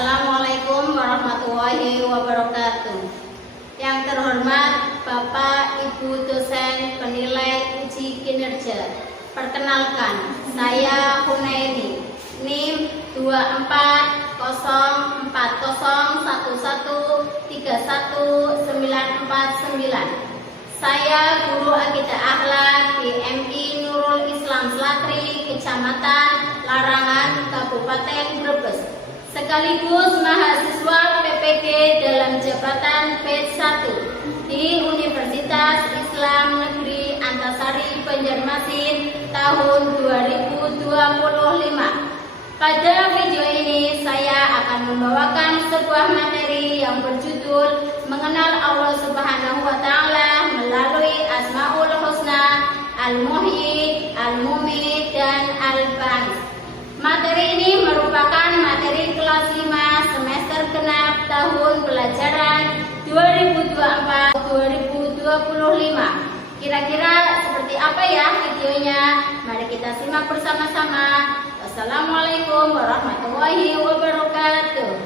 Assalamualaikum warahmatullahi wabarakatuh. Yang terhormat Bapak Ibu dosen penilai uji kinerja. Perkenalkan, saya Hunaini, NIM 240401131949. Saya guru akidah akhlak di MI Nurul Islam Slatri, Kecamatan Larangan, Kabupaten Brebes, sekaligus mahasiswa PPG dalam jabatan batch 1 di Universitas Islam Negeri Antasari Banjarmasin tahun 2025. Pada video ini saya akan membawakan sebuah materi yang berjudul Mengenal Allah Subhanahu wa Ta'ala melalui Asmaul Husna, Al-Muhyi, Al-Mumit, dan Al-Ba'is. Materi ini merupakan materi kelas 5 semester genap tahun pelajaran 2024-2025. Kira-kira seperti apa ya videonya? Mari kita simak bersama-sama. Wassalamualaikum warahmatullahi wabarakatuh.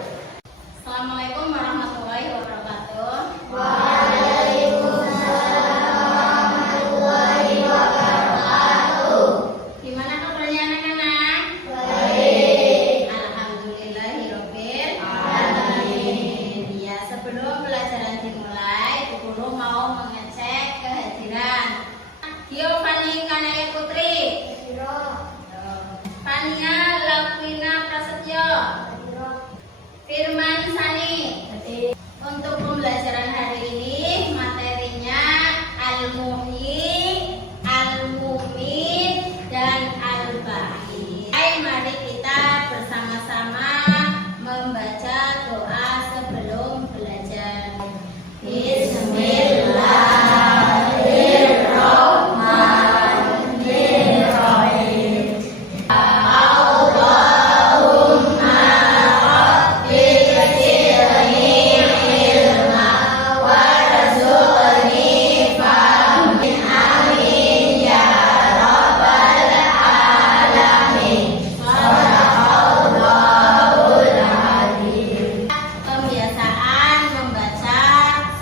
Assalamualaikum warahmatullahi wabarakatuh. Waalaikumsalam warahmatullahi wabarakatuh. Gimana kabarnya anak-anak? Baik. Alhamdulillahirabbil alamin. Ya, sebelum pelajaran dimulai, Bu Guru mau mengecek kehadiran Giovanni Kanae Putri, Pania Lakwina Prasetyo, Firman Sani. Untuk pembelajaran hari ini materinya Al-Muhyi, Al-Mumit, dan Al-Ba'is. Mari kita bersama-sama membaca doa sebelum belajar. Bismillahirrahmanirrahim. Kebiasaan membaca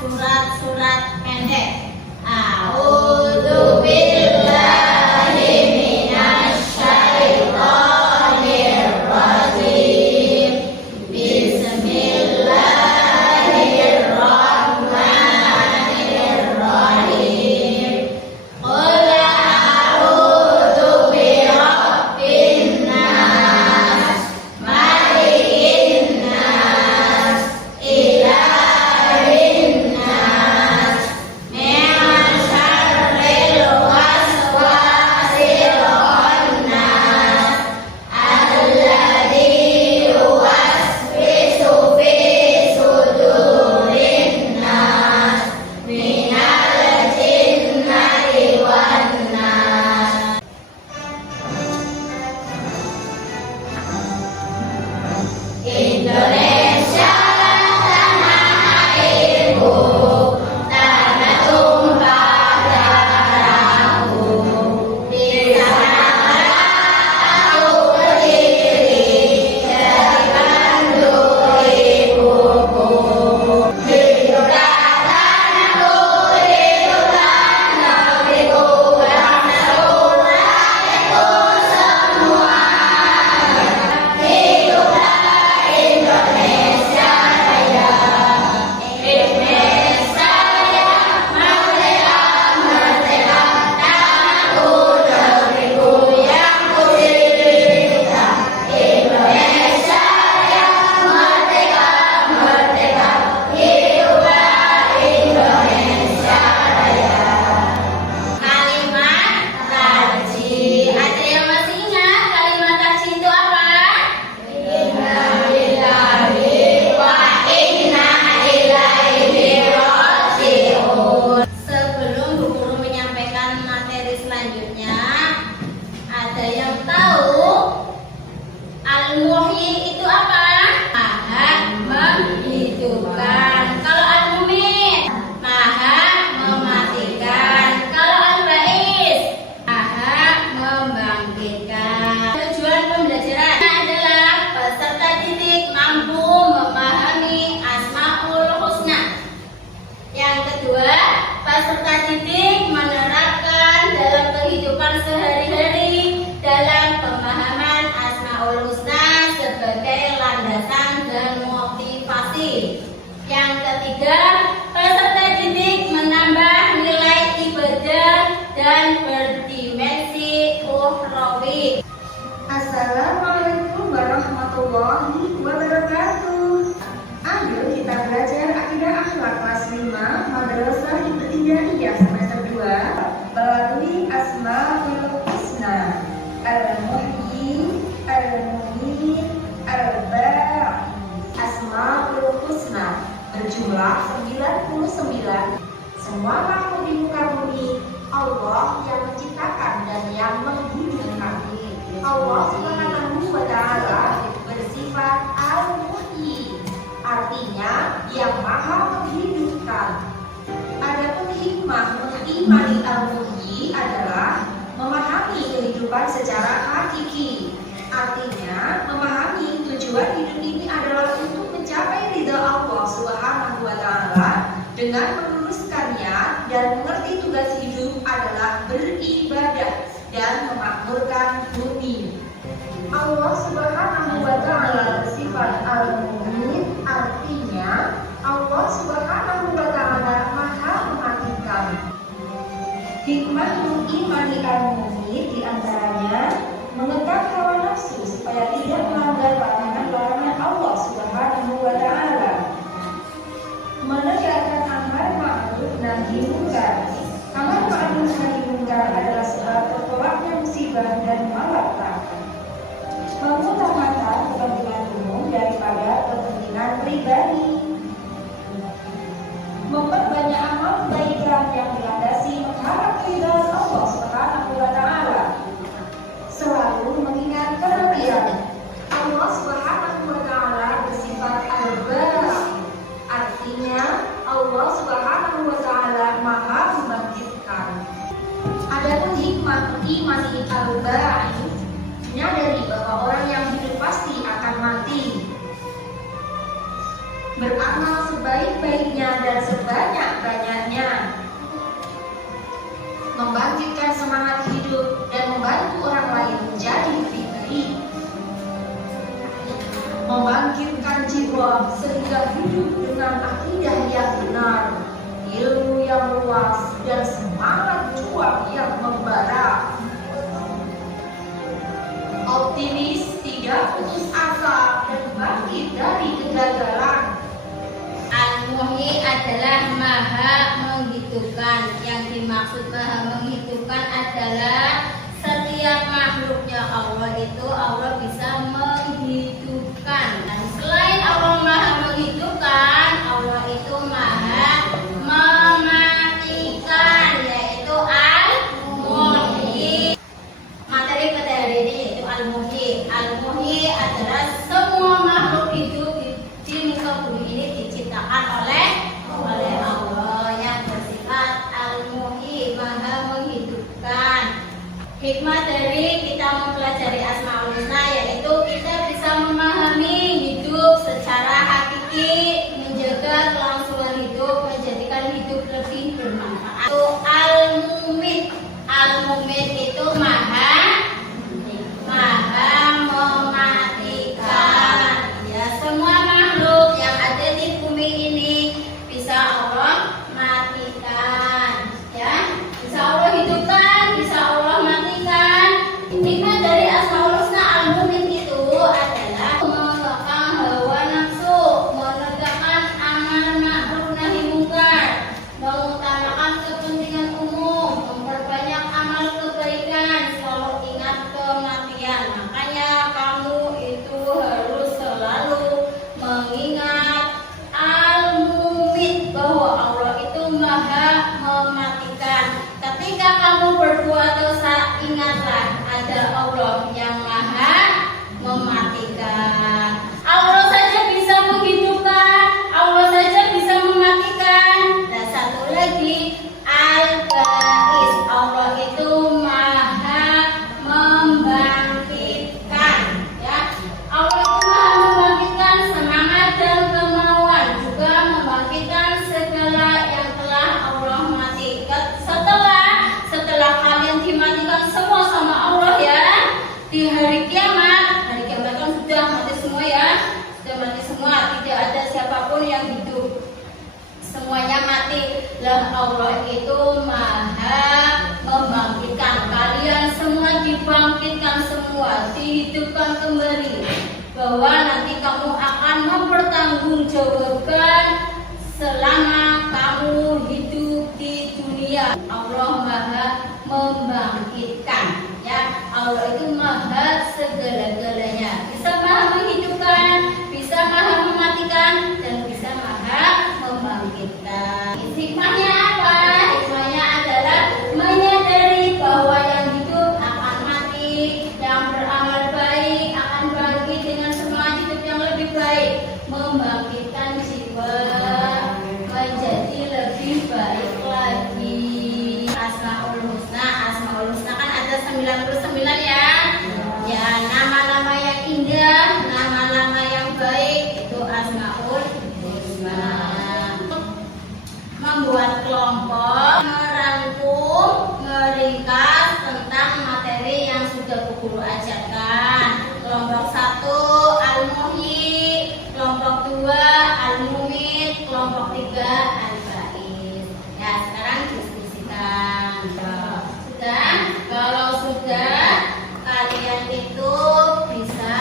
surat-surat pendek. A'udzubillahi minasyaitonirrajim. Bismillahirrahmanirrahim. Qul a'udzu birabbin nas, malikin nas, ilahin nas, min syarril waswasil khannas, alladzi yuwaswisu fi sudurin nas, minal jinnati wan nas. Indonesia tanah airku, tanah tumpah darahku. Di sanalah aku berdiri dari kandung ibuku. Hiduplah tanahku, hiduplah negeriku, bangsaku, rakyatku semua. Hiduplah Indonesia Raya, Indonesia Raya, merdeka, merdeka, tanahku, negeriku yang kucinta. Indonesia Raya, merdeka, merdeka, hiduplah Indonesia Raya. Kalimat tarjih. Ada yang masih ingat kalimat tarjih itu apa? Innalillahi wa inna ilaihi raji'un. Sebelum Bu Guru menyampaikan materi selanjutnya, ada yang tahu Al-Muhyi itu apa? Maha menghidupkan. Kalau Al-Mumit, Maha mematikan. Kalau Al-Ba'is, Maha membangkitkan. Tujuan pembelajaran adalah peserta didik mampu Assalamualaikum warahmatullahi wabarakatuh. Ayo kita belajar akidah akhlak kelas 5 Madrasah Ibtidaiyah semester 2 melalui Asmaul Husna Al-Muhyi, Al-Mumin, Al-Ba'i. Asmaul Husna berjumlah 99. Semua makhluk di muka bumi Allah yang menciptakan dan yang menghidupkan. Allah Subhanahu wa Ta'ala bersifat Al-Muhyi, artinya yang maha menghidupkan. Adapun hikmah mengimani Al-Muhyi adalah memahami kehidupan secara hakiki. Artinya, memahami tujuan hidup ini adalah untuk mencapai ridha Allah Subhanahu wa Ta'ala dengan meluruskannya, dan mengerti tugas hidup adalah beribadah dan memakmurkan bumi. Allah Subhanahu wa Ta'ala bersifat Al-Mumin, artinya Allah Subhanahu wa Ta'ala maha mematikan. Hikmah mengimani Al-Mumin diantaranya mengekang hawa nafsu supaya tidak melanggar larangan-larangan Allah Subhanahu wa Ta'ala, menegakkan amar ma'ruf nahi munkar. Amar ma'ruf nahi munkar adalah sebab tertolaknya musibah dan malapetaka. Mengutamakan kepentingan umum daripada kepentingan pribadi. Memperbanyak amal kebaikan yang dilandasi mengharap ridha Allah Subhanahu wa Ta'ala. Selalu mengingat kematian. Allah Subhanahu wa Ta'ala bersifat Al-Baqi, artinya Allah Subhanahu wa Ta'ala maha membangkitkan. Adapun hikmah mengimani Al-Baqi, menyadari bahwa orang yang hidup pasti akan mati, beramal sebaik-baiknya dan sebanyak-banyaknya, membangkitkan semangat hidup dan membantu orang lain menjadi lebih baik, membangkitkan jiwa sehingga hidup dengan akidah yang benar, ilmu yang luas, dan semangat juang yang membara. Optimis, tidak putus asa, dan bangkit dari kegagalan. Al-Muhyi adalah maha menghidupkan. Yang dimaksud maha menghidupkan adalah setiap makhluknya Allah itu Allah bisa menghidupkan. Dan selain Allah maha menghidupkan, Allah itu maha mematikan, yaitu Al-Muhyi. Materi pada hari ini yaitu Al-Muhyi. Al-Muhyi adalah semua makhluk hidup di muka bumi ini diciptakan oleh Allah yang bersifat Al-Muhyi, maha menghidupkan. Hikmah dari kita mempelajari Asmaul Husna yaitu kita bisa memahami hidup secara hakiki, menjaga kelangsungan hidup, menjadikan hidup lebih bermanfaat. Itu Al-Mumin. Al-Mumin itu maha mematikan. Ya, semua makhluk yang ada di bumi ini bisa Allah matikan. Ya, bisa Allah hidupkan, bisa Allah matikan. Hikmah dari Asmaul Husna Al-Mumin itu adalah mengekang hawa nafsu, menegakkan amar ma'ruf nahi munkar, mengutamakan kepentingan umum, memperbanyak amal kebaikan, selalu ingat kematian. Makanya kamu itu harus selalu mengingat Al-Mumin, bahwa Allah itu maha mematikan. Ketika kamu berbuat dosa, ingatlah ada Allah yang maha mematikan. Allah saja bisa menghidupkan, Allah saja bisa mematikan. Dan satu lagi, Al-Ba'is, Allah itu maha membangkitkan. Ya, Allah itu maha membangkitkan semangat dan kemauan, juga membangkitkan segala yang telah Allah matikan. Setelah kalian dimatikan semua sama Allah ya, di hari kiamat kan sudah mati semua ya, sudah mati semua, tidak ada siapapun yang hidup, semuanya mati. Lah Allah itu maha membangkitkan, kalian semua dibangkitkan semua. amwat, dihidupkan kembali, bahwa nanti kamu akan mempertanggungjawabkan selama kamu hidup di dunia. Allah Maha membangkitkan, ya. Allah itu maha segala-galanya, bisa maha menghidupkan, bisa maha mematikan, dan bisa maha membangkitkan. Hikmahnya apa? Hikmahnya adalah menyadari bahwa yang hidup akan mati, yang beramal baik akan bangkit dengan semangat hidup yang lebih baik, membangkitkan jiwa menjadi lebih baik lagi. Asmaul Husna kan ada 99 ya. Ya, nama-nama yang indah, nama-nama yang baik itu Asmaul Husna. Membuat kelompok, merangkum, meringkas tentang materi yang sudah Bu Guru ajarkan. Kelompok 1 Al-Muhyi, kelompok 2 Al-Mumit, kelompok 3 Al-Ba'is. Ya, sekarang diskusikan. Sudah? Kalau sudah, kalian itu bisa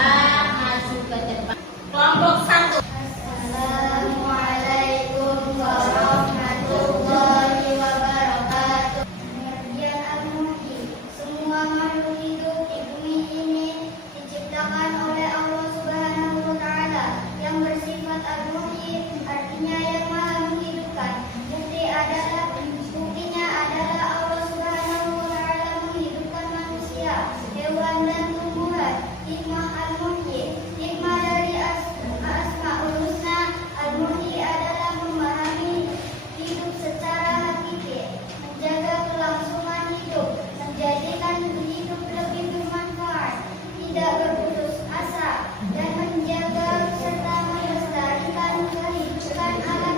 maju ke depan. Kelompok 1. Assalamualaikum warahmatullahi wabarakatuh. Pengertian Al-Muhyi. Semua makhluk hidup di bumi ini diciptakan oleh Allah Subhanahu wa Ta'ala yang bersifat Al-Muhyi, artinya yang maha menghidupkan. Buktinya adalah Allah Subhanahu wa Ta'ala menghidupkan manusia, hewan dan tumbuhan. Hikmah Al-Muhyi. Hikmah dari Asmaul Husna Al-Muhyi adalah memahami hidup secara hakiki, menjaga kelangsungan hidup, menjadikan hidup lebih bermanfaat, tidak berputus asa, dan menjaga serta melestarikan kehidupan alam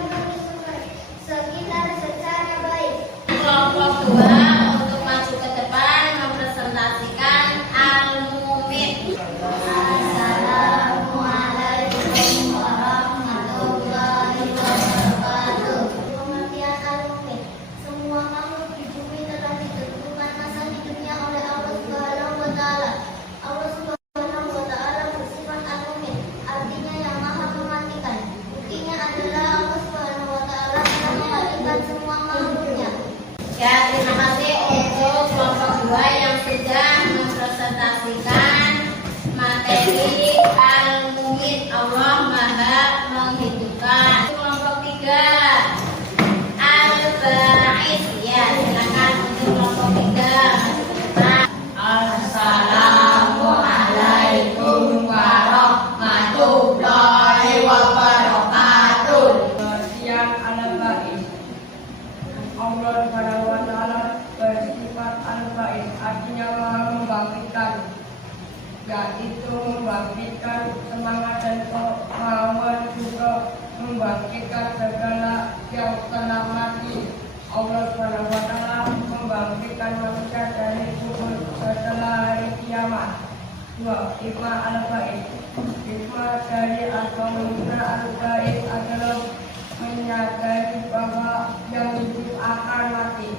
sekitar secara baik. Kelompok 2 untuk maju ke depan mempresentasikan Al-Mumit. Assalamualaikum warahmatullahi wabarakatuh. Pengertian Al-Muhyi. Semua makhluk di bumi telah ditentukan masa hidupnya oleh Allah Subhanahu wa Ta'ala. Allah Subhanahu wa Ta'ala bersifat Al-Muhyi, artinya yang maha mematikan. Buktinya adalah Allah Subhanahu wa Ta'ala telah mematikan semua makhluknya. Ya, terima kasih untuk kelompok 2 yang sudah mempresentasikan materi Al-Mumit, Allah Maha Menghidupkan. Kelompok 3 Al-Ba'is. Ya, silakan untuk kelompok 3. Assalamualaikum warahmatullahi wabarakatuh. Pengertian Al-Ba'is. Allah Subhanahu wa Ta'ala bersifat Al-Ba'is, artinya maha membangkitkan, yaitu membangkitkan semangat dan kemauan, juga membangkitkan segala yang telah mati. Allah Subhanahu wa Ta'ala membangkitkan manusia dari kubur setelah hari kiamat. 2. Hikmah Al-Ba'is. Hikmah dari Asmaul Husna Al-Ba'is adalah menyadari bahwa yang hidup akan mati,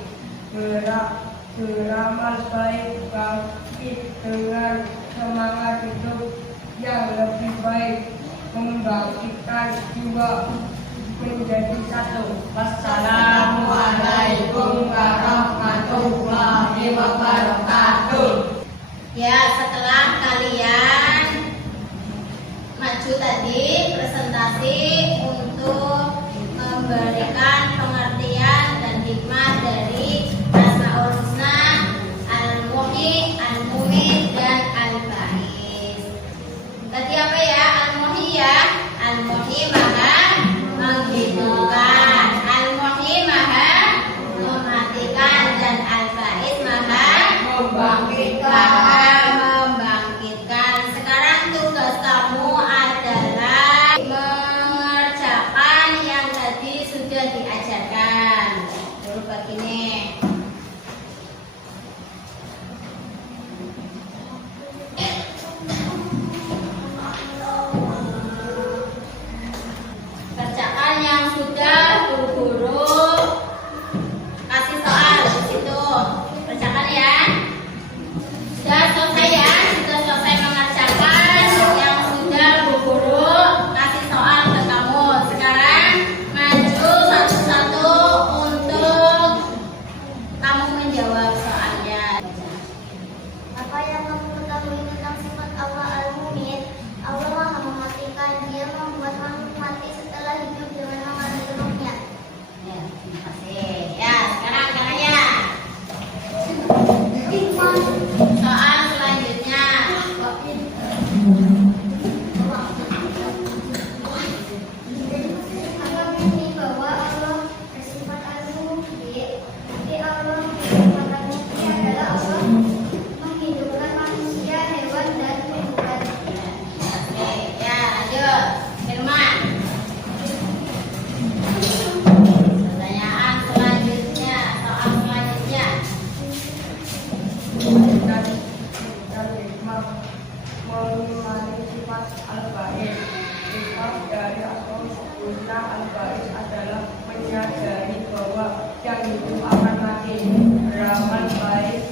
beramal baik, bangkit dengan semangat hidup yang lebih baik, membangkitkan jiwa menjadi satu. Wassalamualaikum warahmatullahi wabarakatuh. Ya, setelah kalian maju tadi presentasi untuk memberikan pengertian dan hikmah dari Asmaul Husna, Al-Muhyi, Al-Mumit, dan Al-Ba'is. Tadi apa ya? Al-Muhyi ya. Al-Muhyi maha menghidupkan, Al-Muhyi maha mematikan, dan Al-Ba'is maha membangkitkan. Sekarang tugas kamu adalah mengerjakan yang tadi sudah diajarkan. Dulu begini. mengimani sifat al-ba'id. Sifat dari Asmaul-Husna al-ba'id adalah menyadari bahwa yang hidup akan mati. Beramal baik,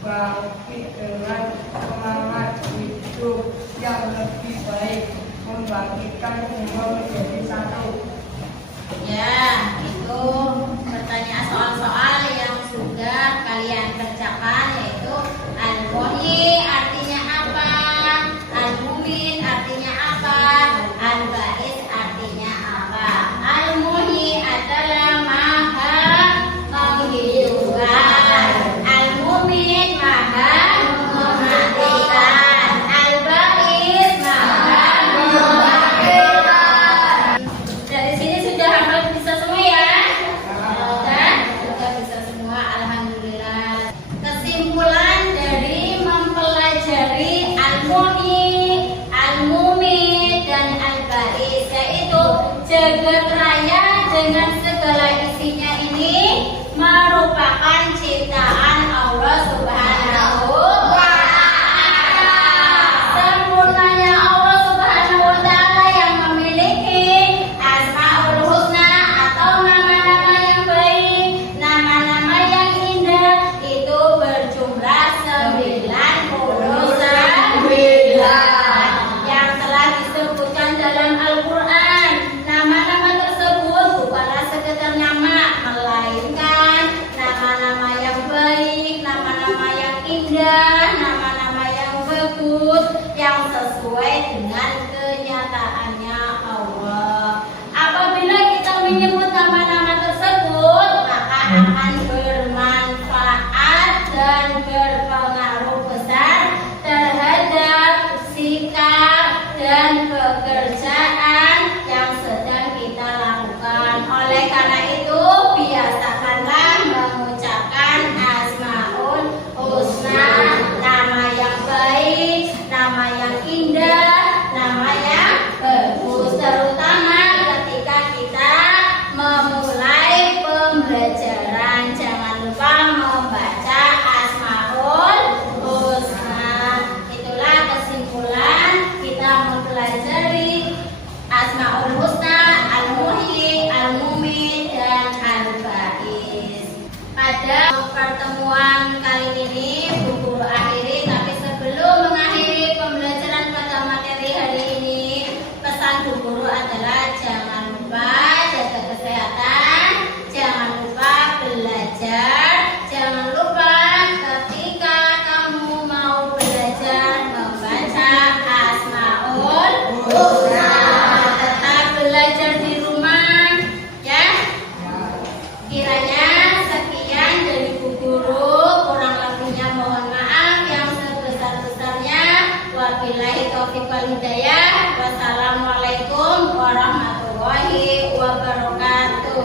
bangkit dengan semangat hidup yang lebih baik, membangkitkan semua menjadi satu. Ya, itu pertanyaan soal-soal yang sudah kalian kerjakan, yaitu al-muhyi artinya apa, al-mumin artinya apa, al-ba'is artinya apa. Al-muhyi adalah maha menghidupkan, al-mumin maha mematikan, al-ba'is maha membangkitkan. Dari sini sudah hafal bisa semua ya? Sudah bisa semua, alhamdulillah. Kesimpulan dari mempelajari al-muhyi, al-mumin dan al-ba'is, yaitu jagat raya dengan segala isinya ini merupakan ciptaan Allah Subhanahu wa Ta'ala. Sempurnanya Allah Subhanahu wa Ta'ala yang memiliki Asmaul Husna atau nama-nama yang baik, nama-nama yang indah, itu berjumlah 99 yang telah disebutkan dalam Al-Quran. Nama-nama tersebut bukanlah sekedar nama, melainkan nama-nama yang baik, nama-nama yang indah, nama-nama yang bagus, yang sesuai dengan kenyataannya Allah. Apabila kita menyebut nama-nama tersebut, maka akan bermanfaat dan berpengaruh besar terhadap sikap dan pekerjaan yang sedang kita lakukan. Oleh karena itu, biasakanlah mengucapkan Asmaul Husna, nama yang baik, nama yang indah, nama yang bagus, terutama ketika kita memulai pembelajaran. Jangan lupa membaca Asmaul Husna. Itulah kesimpulan kita mempelajari Asmaul Husna, al-muhyi, al-mumin dan al-ba'is. Pada pertemuan kali ini Bu Guru akhiri, tapi sebelum mengakhiri pembelajaran pada materi hari ini, pesan Bu Guru adalah jangan lupa jaga kesehatan, jangan lupa belajar, jangan lupa ketika kamu mau belajar membaca Asmaul Husna. Tetap belajar di rumah ya. Kiranya sekian dari Bu Guru, kurang lebihnya mohon maaf yang sebesar-besarnya. Wabillahi taufiq wal hidayah. Wassalamualaikum warahmatullahi wabarakatuh.